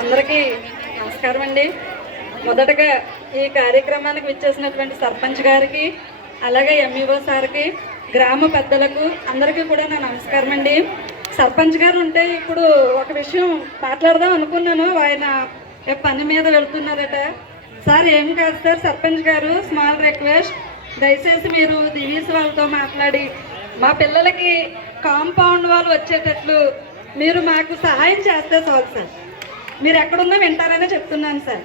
అందరికీ నమస్కారం అండి. మొదటగా ఈ కార్యక్రమానికి విచ్చేసినటువంటి సర్పంచ్ గారికి, అలాగే ఎంఈఓ సార్కి, గ్రామ పెద్దలకు అందరికీ కూడా నా నమస్కారం అండి. సర్పంచ్ గారు ఉంటే ఇప్పుడు ఒక విషయం మాట్లాడదాం అనుకున్నాను. ఆయన పని మీద వెళ్తున్నారట. సార్ ఏం కాదు సార్, సర్పంచ్ గారు స్మాల్ రిక్వెస్ట్, దయచేసి మీరు దివీస్ వాళ్ళతో మాట్లాడి మా పిల్లలకి కాంపౌండ్ వాళ్ళు వచ్చేటట్లు మీరు మాకు సహాయం చేస్తే చాలు సార్. మీరు ఎక్కడున్నా వింటారనే చెప్తున్నాను సార్.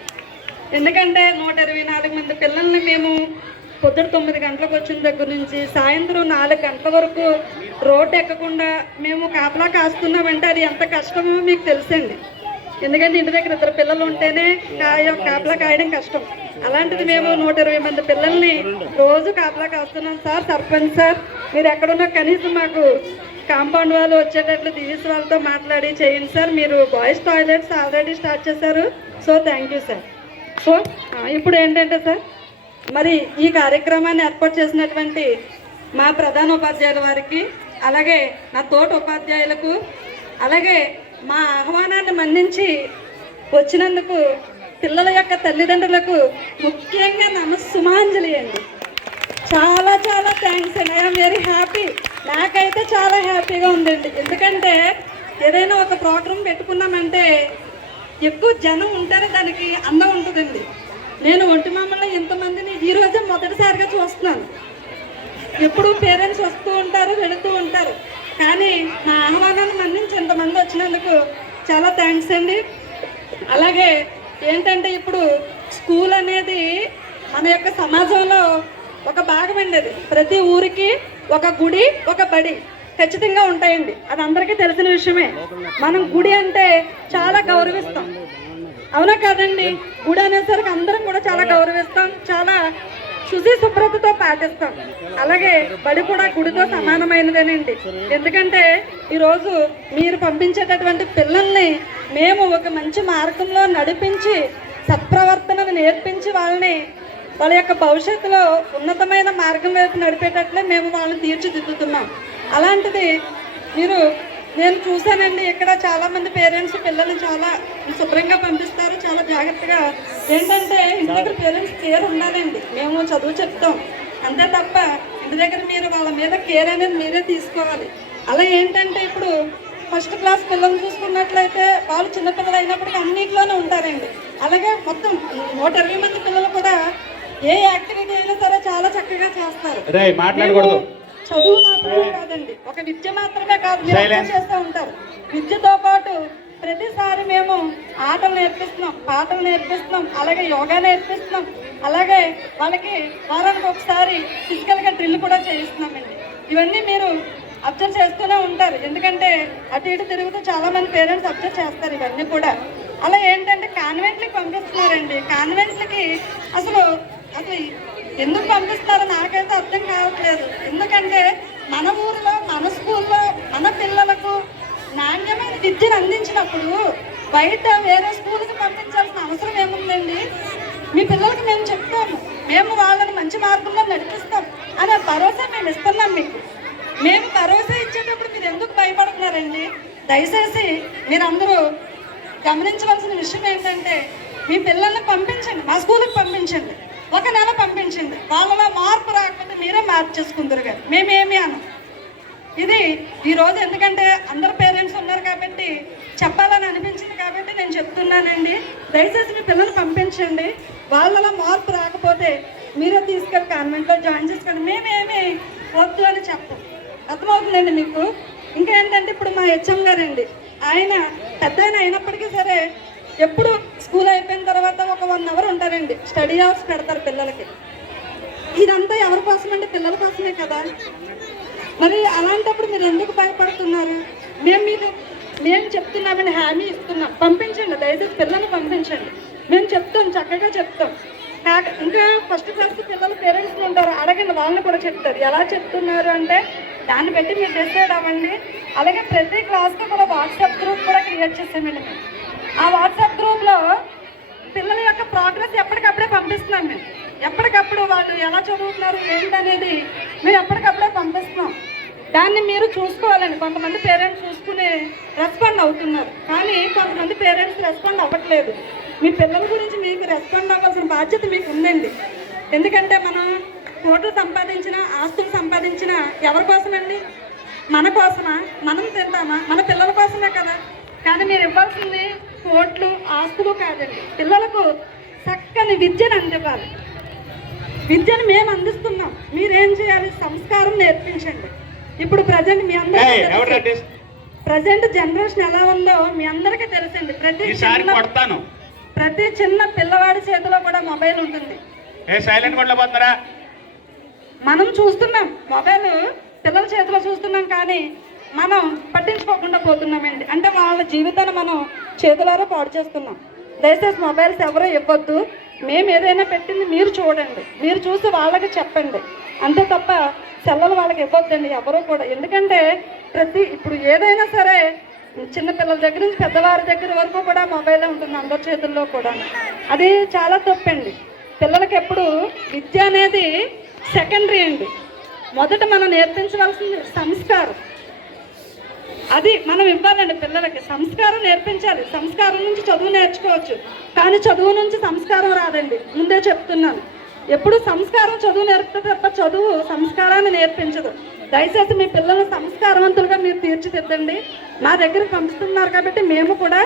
ఎందుకంటే 124 మంది పిల్లల్ని మేము పొద్దున 9 గంటలకు వచ్చిన దగ్గర నుంచి సాయంత్రం 4 గంటల వరకు రోడ్డు ఎక్కకుండా మేము కాపలా కాస్తున్నామంటే అది ఎంత కష్టమో మీకు తెలుసండి. ఎందుకంటే ఇంటి దగ్గర 2 పిల్లలు ఉంటేనే కాపలా కాయడం కష్టం. అలాంటిది మేము 120 మంది పిల్లల్ని రోజు కాపలా కాస్తున్నాం సార్. సర్పంచ్ సార్, మీరు ఎక్కడున్నా కనీసం మాకు కాంపౌండ్ వాళ్ళు వచ్చేటట్లు దివీస్ వాళ్ళతో మాట్లాడి చేయండి సార్. మీరు బాయ్స్ టాయిలెట్స్ ఆల్రెడీ స్టార్ట్ చేశారు. So thank you sir. So ఇప్పుడు ఏంటంటే సార్, మరి ఈ కార్యక్రమాన్ని ఏర్పాటు చేసినటువంటి మా ప్రధాన ఉపాధ్యాయుల వారికి, అలాగే నా తోటి ఉపాధ్యాయులకు, అలాగే మా ఆహ్వానాన్ని మన్నించి వచ్చినందుకు పిల్లల యొక్క తల్లిదండ్రులకు ముఖ్యంగా నమస్సుమాంజలి అండి. చాలా చాలా థ్యాంక్స్ అండి. I'm very happy. నాకైతే చాలా హ్యాపీగా ఉందండి. ఎందుకంటే ఏదైనా ఒక ప్రోగ్రాం పెట్టుకున్నామంటే ఎక్కువ జనం ఉంటేనే దానికి అందం ఉంటుందండి. నేను ఒంటిమామలో ఇంతమందిని ఈరోజే మొదటిసారిగా చూస్తున్నాను. ఎప్పుడు పేరెంట్స్ వస్తూ ఉంటారు, వెళుతూ ఉంటారు, కానీ నా ఆహ్వానాన్ని మన్నించి ఇంతమంది వచ్చినందుకు చాలా థ్యాంక్స్ అండి. అలాగే ఏంటంటే ఇప్పుడు స్కూల్ అనేది మన యొక్క సమాజంలో ఒక భాగం అండి. అది ప్రతి ఊరికి ఒక గుడి, ఒక బడి ఖచ్చితంగా ఉంటాయండి. అది అందరికీ తెలిసిన విషయమే. మనం గుడి అంటే చాలా గౌరవిస్తాం, అవునా కాదండి? గుడి అనేసరికి అందరం కూడా చాలా గౌరవిస్తాం, చాలా శుచి శుభ్రతతో పాటిస్తాం. అలాగే బడి కూడా గుడితో సమానమైనదేనండి. ఎందుకంటే ఈరోజు మీరు పంపించేటటువంటి పిల్లల్ని మేము ఒక మంచి మార్గంలో నడిపించి సత్ప్రవర్తనను నేర్పించి వాళ్ళ యొక్క భవిష్యత్తులో ఉన్నతమైన మార్గం వైపు నడిపేటట్లే మేము వాళ్ళని తీర్చిదిద్దుతున్నాం. అలాంటిది నేను చూశానండి. ఇక్కడ చాలామంది పేరెంట్స్ పిల్లల్ని చాలా శుభ్రంగా పంపిస్తారు, చాలా జాగ్రత్తగా. ఏంటంటే ఇంటి దగ్గర పేరెంట్స్ కేర్ ఉండాలండి. మేము చదువు చెప్తాం అంతే తప్ప ఇంటి దగ్గర మీరు వాళ్ళ మీద కేర్ అనేది మీరే తీసుకోవాలి. అలా ఏంటంటే ఇప్పుడు ఫస్ట్ క్లాస్ పిల్లల్ని చూసుకున్నట్లయితే వాళ్ళు చిన్నపిల్లలు అయినప్పటికీ అన్నింటిలోనే ఉంటారండి. అలాగే మొత్తం 120 మంది పిల్లలు కూడా ఏ యాక్టివిటీ అయినా సరే చాలా చక్కగా చేస్తారు. చదువు మాత్రమే కాదండి, ఒక విద్య మాత్రమే కాదు, చేస్తూ ఉంటారు. విద్యతో పాటు ప్రతిసారి మేము ఆటలు నేర్పిస్తున్నాం, పాటలు నేర్పిస్తున్నాం, అలాగే యోగా నేర్పిస్తున్నాం. అలాగే వాళ్ళకి వారానికి ఒకసారి ఫిజికల్గా డ్రిల్ కూడా చేయిస్తున్నామండి. ఇవన్నీ మీరు అబ్జర్వ్ చేస్తూనే ఉంటారు. ఎందుకంటే అటు ఇటు తిరుగుతూ చాలామంది పేరెంట్స్ అబ్జర్వ్ చేస్తారు ఇవన్నీ కూడా. అలా ఏంటంటే కాన్వెంట్లకి పంపిస్తున్నారండి. కాన్వెంట్లకి అసలు ఎందుకు పంపిస్తారో నాకైతే అర్థం కావట్లేదు. ఎందుకంటే మన ఊరిలో, మన స్కూల్లో మన పిల్లలకు నాణ్యమైన విద్యను అందించినప్పుడు బయట వేరే స్కూల్కి పంపించాల్సిన అవసరం ఏముందండి? మీ పిల్లలకి మేము చెప్తాము, మేము వాళ్ళని మంచి మార్గంలో నడిపిస్తాం అనే భరోసా మేము ఇస్తున్నాం మీకు. మేము భరోసా ఇచ్చేటప్పుడు మీరు ఎందుకు భయపడుతున్నారండి? దయచేసి మీరందరూ గమనించవలసిన విషయం ఏంటంటే మీ పిల్లల్ని పంపించండి, మా స్కూల్కి పంపించండి, 1 నెల పంపించండి. వాళ్ళలో మార్పు రాకపోతే మీరే మార్పు చేసుకుందరు కానీ మేమేమి అనం. ఇది ఈరోజు ఎందుకంటే అందరు పేరెంట్స్ ఉన్నారు కాబట్టి చెప్పాలని అనిపించింది కాబట్టి నేను చెప్తున్నానండి. దయచేసి మీ పిల్లల్ని పంపించండి. వాళ్ళలో మార్పు రాకపోతే మీరే తీసుకెళ్ళి కాన్వెంట్లో జాయిన్ చేసుకోండి. మేమేమి వద్దు అని చెప్పం. అర్థమవుతుందండి మీకు? ఇంకా ఏంటంటే ఇప్పుడు మా హెచ్ఎం గారండి, ఆయన పెద్ద అయినప్పటికీ సరే ఎప్పుడు స్కూల్ అయిపోయిన తర్వాత ఒక 1 అవర్ ఉంటారండి, స్టడీ అవర్స్ పెడతారు పిల్లలకి. ఇదంతా ఎవరి కోసం అంటే పిల్లల కోసమే కదా. మరి అలాంటప్పుడు మీరు ఎందుకు భయపడుతున్నారు? మేము చెప్తున్నామని హామీ ఇస్తున్నాం, పంపించండి. దయచేసి పిల్లల్ని పంపించండి. మేము చెప్తాం, చక్కగా చెప్తాం. ఇంకా ఫస్ట్ క్లాస్ పిల్లలు పేరెంట్స్ ఉంటారు, అడగండి, వాళ్ళని కూడా చెప్తారు. ఎలా చెప్తున్నారు అంటే దాన్ని బట్టి మీరు డిసైడ్ అవ్వండి. అలాగే ప్రతి క్లాస్కి కూడా వాట్సాప్ గ్రూప్ కూడా క్రియేట్ చేసామండి మేము. ఆ వాట్సాప్ గ్రూప్లో పిల్లల యొక్క ప్రోగ్రెస్ ఎప్పటికప్పుడే పంపిస్తున్నాం మేము. ఎప్పటికప్పుడు వాళ్ళు ఎలా చదువుతున్నారు ఏంటనేది మేము ఎప్పటికప్పుడే పంపిస్తున్నాం. దాన్ని మీరు చూసుకోవాలండి. కొంతమంది పేరెంట్స్ చూసుకునే రెస్పాండ్ అవుతున్నారు, కానీ కొంతమంది పేరెంట్స్ రెస్పాండ్ అవ్వట్లేదు. మీ పిల్లల గురించి మీకు రెస్పాండ్ అవ్వాల్సిన బాధ్యత మీకు ఉందండి. ఎందుకంటే మనం కోట్లు సంపాదించినా, ఆస్తులు సంపాదించినా ఎవరి కోసమండి? మన కోసమా? మనం తింటామా? మన పిల్లల కోసమే కదా. కానీ మీరు ఇవ్వాల్సింది కోట్లు, ఆస్తులు కాదండి. పిల్లలకు చక్కని విద్యను అందివ్వాలి. విద్యను మేము అందిస్తున్నాం, మీరేం చేయాలి? సంస్కారం నేర్పించండి. ఇప్పుడు ప్రజెంట్ మీ అందరికీ ప్రజెంట్ జనరేషన్ ఎలా ఉందో మీ అందరికీ తెలుసండి. ప్రతి చిన్న పిల్లవాడి చేతిలో కూడా మొబైల్ ఉంటుంది. మనం చూస్తున్నాం మొబైల్ పిల్లల చేతిలో చూస్తున్నాం, కానీ మనం పట్టించుకోకుండా పోతున్నామండి. అంటే వాళ్ళ జీవితాన్ని మనం చేతులారా పాడు చేస్తున్నాం. దయచేసి మొబైల్స్ ఎవరో ఇవ్వద్దు. మేము ఏదైనా పెట్టింది మీరు చూడండి, మీరు చూసి వాళ్ళకి చెప్పండి. అంతే తప్ప సెల్లలు వాళ్ళకి ఇవ్వద్దండి ఎవరో కూడా. ఎందుకంటే ఇప్పుడు ఏదైనా సరే చిన్నపిల్లల దగ్గర నుంచి పెద్దవారి దగ్గర వరకు కూడా మొబైల్ ఉంటుంది అందరి చేతుల్లో కూడా. అది చాలా తప్పండి. పిల్లలకి ఎప్పుడు విద్య అనేది సెకండరీ అండి. మొదట మనం నేర్పించవలసింది సంస్కారం. అది మనం ఇవ్వాలండి పిల్లలకి. సంస్కారం నేర్పించాలి. సంస్కారం నుంచి చదువు నేర్చుకోవచ్చు, కానీ చదువు నుంచి సంస్కారం రాదండి. ముందే చెప్తున్నాను. ఎప్పుడు సంస్కారం చదువు నేర్పుతుంది తప్ప చదువు సంస్కారాన్ని నేర్పించదు. దయచేసి మీ పిల్లల్ని సంస్కారవంతులుగా మీరు తీర్చిదిద్దండి. మా దగ్గరికి పంపిస్తున్నారు కాబట్టి మేము కూడా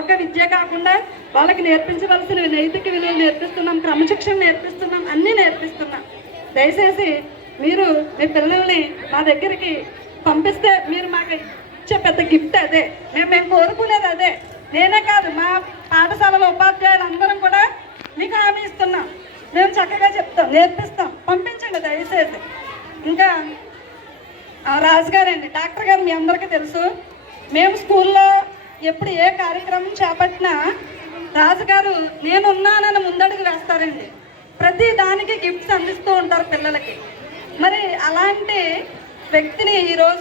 ఒక విద్య కాకుండా వాళ్ళకి నేర్పించవలసిన నైతిక విలువలు నేర్పిస్తున్నాం, క్రమశిక్షణ నేర్పిస్తున్నాం, అన్నీ నేర్పిస్తున్నాం. దయచేసి మీరు మీ పిల్లల్ని మా దగ్గరికి పంపిస్తే మీరు మాకు ఇచ్చే పెద్ద గిఫ్ట్ అదే. మేము కోరుకునేది అదే. నేనే కాదు, మా పాఠశాలలో ఉపాధ్యాయులు అందరం కూడా మీకు హామీ ఇస్తున్నాం. మేము చక్కగా చెప్తాం, నేర్పిస్తాం. పంపించండి దయచేసి. ఇంకా రాజుగారండి, డాక్టర్ గారు మీ అందరికీ తెలుసు. మేము స్కూల్లో ఎప్పుడు ఏ కార్యక్రమం చేపట్టినా రాజుగారు నేనున్నానని ముందడుగు వేస్తారండి. ప్రతి దానికి గిఫ్ట్స్ అందిస్తూ ఉంటారు పిల్లలకి. మరి అలాంటి వ్యక్తిని ఈరోజు